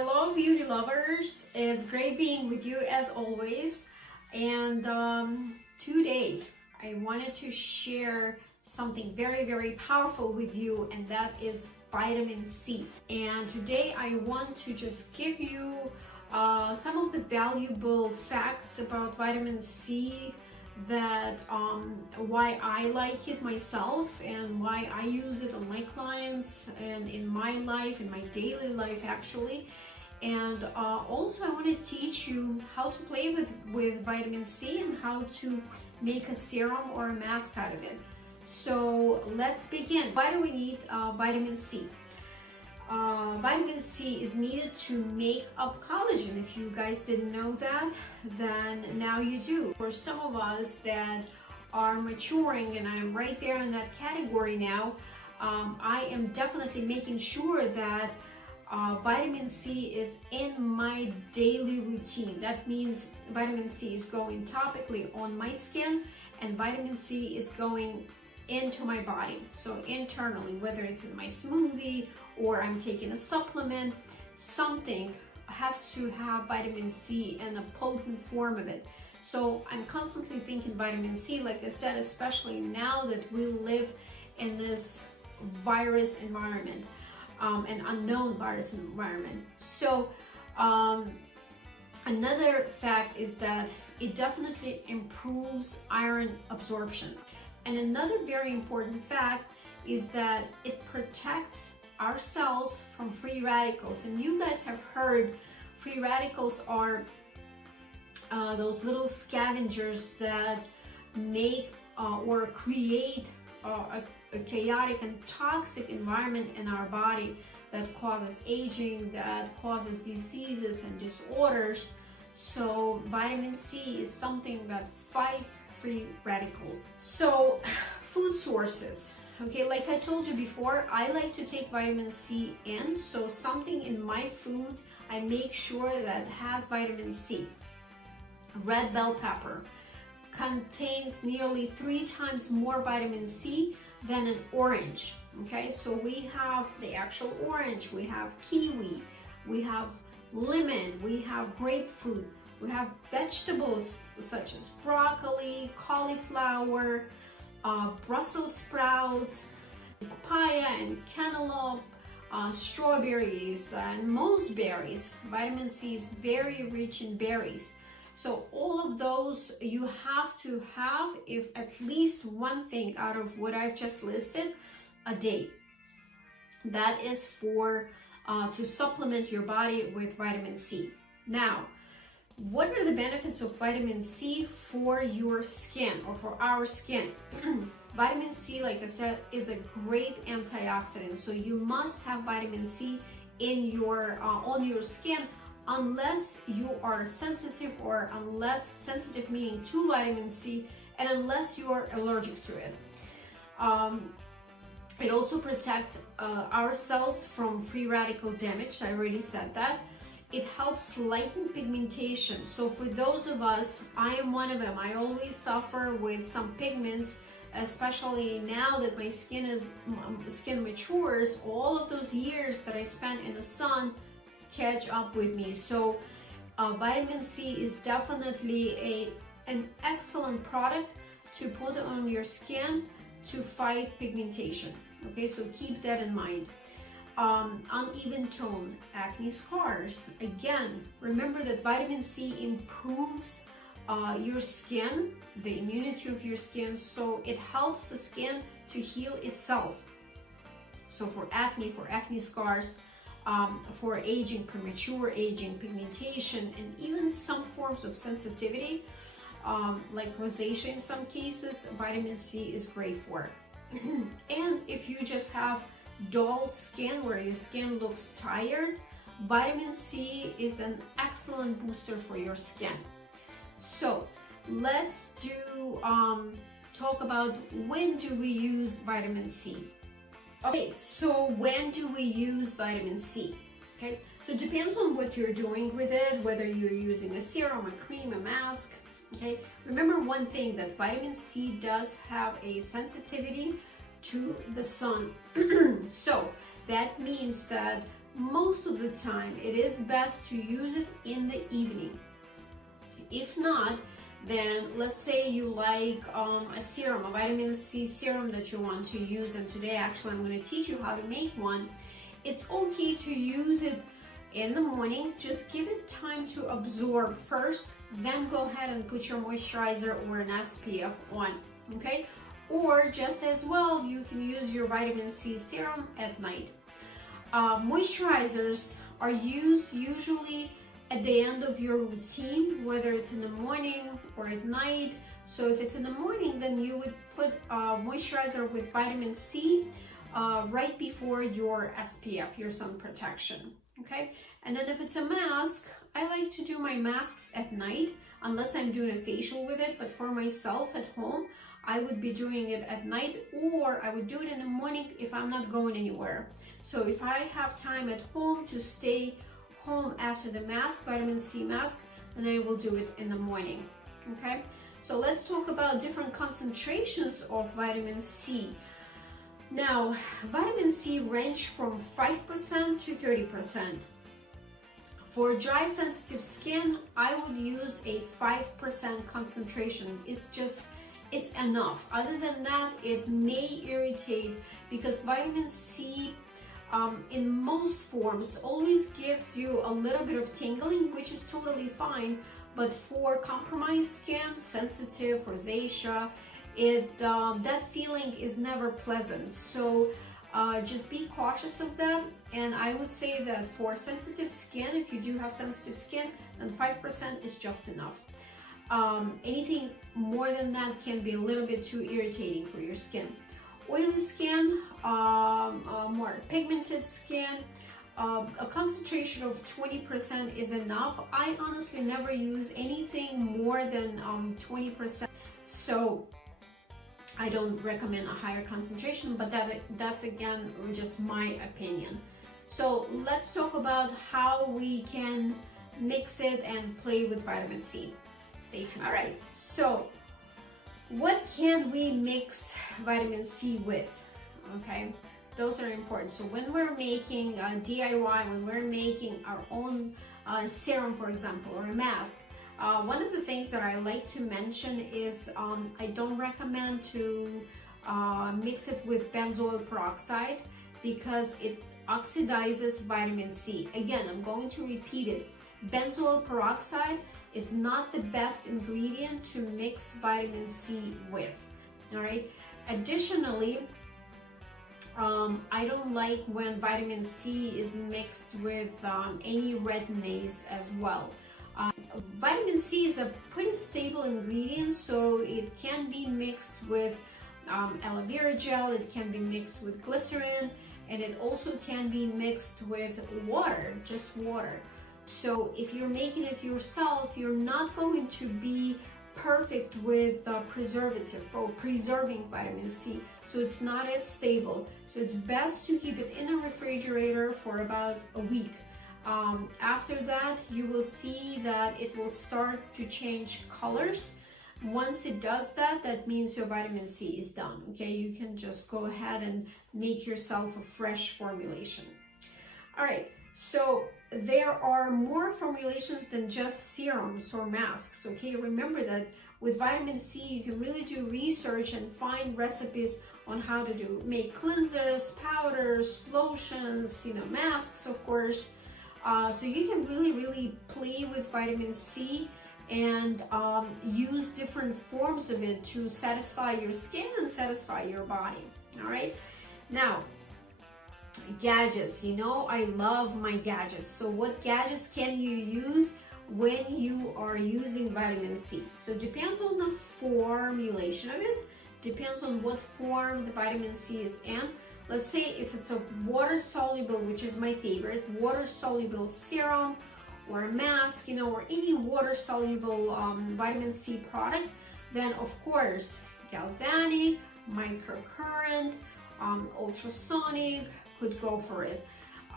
Hello beauty lovers, it's great being with you as always. And today I wanted to share something very powerful with you, and that is vitamin C. And today I want to just give you some of the valuable facts about vitamin C, that why I like it myself and why I use it on my clients and in my life, in my daily life actually. And also I want to teach you how to play with vitamin C and how to make a serum or a mask out of it. So let's begin. Why do we need vitamin C? Vitamin C is needed to make up collagen. If you guys didn't know that, then now you do. For some of us that are maturing, and I'm right there in that category now, I am definitely making sure that vitamin C is in my daily routine. That means vitamin C is going topically on my skin, and vitamin C is going into my body, so internally, whether it's in my smoothie or I'm taking a supplement, something has to have vitamin C and a potent form of it. So I'm constantly thinking vitamin C, like I said, especially now that we live in this virus environment, an unknown virus environment. So another fact is that it definitely improves iron absorption. And another very important fact is that it protects our cells from free radicals. And you guys have heard free radicals are those little scavengers that make or create a chaotic and toxic environment in our body that causes aging, that causes diseases and disorders. So vitamin C is something that fights free radicals. So food sources, okay, like I told you before, I like to take vitamin C in, so something in my foods I make sure that has vitamin C. Red bell pepper contains nearly 3 times more vitamin C than an orange. Okay, so we have the actual orange, we have kiwi, we have lemon, we have grapefruit, we have vegetables such as broccoli, cauliflower, Brussels sprouts, papaya and cantaloupe, strawberries and moseberries. Vitamin C is very rich in berries. So all of those you have to have, if at least one thing out of what I've just listed a day. That is for to supplement your body with vitamin C. Now, what are the benefits of vitamin C for your skin or for our skin? Vitamin C, like I said, is a great antioxidant. So you must have vitamin C in your on your skin, unless you are sensitive, or unless sensitive meaning to vitamin C, and unless you are allergic to it. It also protects our cells from free radical damage. I already said that. It helps lighten pigmentation. So for those of us, I am one of them. I always suffer with some pigments, especially now that my skin matures. All of those years that I spent in the sun catch up with me. So vitamin C is definitely an excellent product to put on your skin to fight pigmentation. Okay, so keep that in mind. Uneven tone, acne scars. Again, remember that vitamin C improves your skin, the immunity of your skin, so it helps the skin to heal itself. So for acne scars, for aging, premature aging, pigmentation, and even some forms of sensitivity, like rosacea in some cases, vitamin C is great for. And if you just have dull skin, where your skin looks tired, vitamin C is an excellent booster for your skin. So let's talk about when do we use vitamin C. Okay, so when do we use vitamin C? Okay, so it depends on what you're doing with it, whether you're using a serum, a cream, a mask. Okay, remember one thing, that vitamin C does have a sensitivity to the sun. So that means that most of the time it is best to use it in the evening. If not, then let's say you like a serum, a vitamin C serum that you want to use, and today actually I'm going to teach you how to make one. It's okay to use it in the morning. Just give it time to absorb first, then go ahead and put your moisturizer or an SPF on, okay? Or just as well, you can use your vitamin C serum at night. Moisturizers are used usually at the end of your routine, whether it's in the morning or at night. So if it's in the morning, then you would put moisturizer with vitamin C right before your SPF, your sun protection, okay? And then if it's a mask, I like to do my masks at night, unless I'm doing a facial with it, but for myself at home, I would be doing it at night, or I would do it in the morning if I'm not going anywhere. So if I have time at home to stay home after the mask, vitamin C mask, then I will do it in the morning, okay? So let's talk about different concentrations of vitamin C. Now, vitamin C range from 5% to 30%. For dry sensitive skin, I would use a 5% concentration. It's enough. Other than that, it may irritate, because vitamin C in most forms always gives you a little bit of tingling, which is totally fine. But for compromised skin, sensitive, rosacea, that feeling is never pleasant. So just be cautious of that. And I would say that for sensitive skin, if you do have sensitive skin, then 5% is just enough. Anything more than that can be a little bit too irritating for your skin. Oily skin, more pigmented skin, a concentration of 20% is enough. I honestly never use anything more than 20%, so I don't recommend a higher concentration, but that's again just my opinion. So let's talk about how we can mix it and play with vitamin C. Stay tuned. All right, so what can we mix vitamin C with? Okay, those are important. So when we're making DIY, when we're making our own serum, for example, or a mask, one of the things that I like to mention is I don't recommend to mix it with benzoyl peroxide, because it oxidizes vitamin C. Again, I'm going to repeat it. Benzoyl peroxide is not the best ingredient to mix vitamin C with, all right? Additionally, I don't like when vitamin C is mixed with any redinase as well. Vitamin C is a pretty stable ingredient, so it can be mixed with aloe vera gel, it can be mixed with glycerin, and it also can be mixed with water, just water. So if you're making it yourself, you're not going to be perfect with preservative or preserving vitamin C, so it's not as stable. So it's best to keep it in the refrigerator for about a week. After that, you will see that it will start to change colors. Once it does that, that means your vitamin C is done, okay? You can just go ahead and make yourself a fresh formulation. All right, so there are more formulations than just serums or masks, okay? Remember that with vitamin C, you can really do research and find recipes on how to make cleansers, powders, lotions, masks, of course. So you can really play with vitamin C and use different forms of it to satisfy your skin and satisfy your body. All right, now gadgets. I love my gadgets. So what gadgets can you use when you are using vitamin C? So it depends on the formulation of it, depends on what form the vitamin C is in. Let's say if it's a water-soluble, which is my favorite, water-soluble serum or a mask, or any water-soluble vitamin C product, then of course galvanic, microcurrent, ultrasonic could go for it.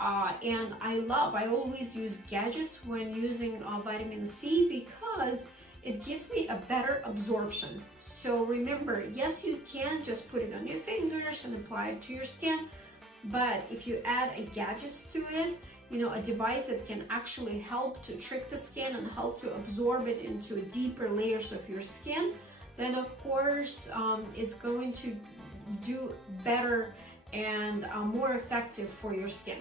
And I always use gadgets when using vitamin C, because it gives me a better absorption. So remember, yes, you can just put it on your fingers and apply it to your skin, but if you add gadgets to it, a device that can actually help to trick the skin and help to absorb it into deeper layers of your skin, then of course it's going to do better and more effective for your skin.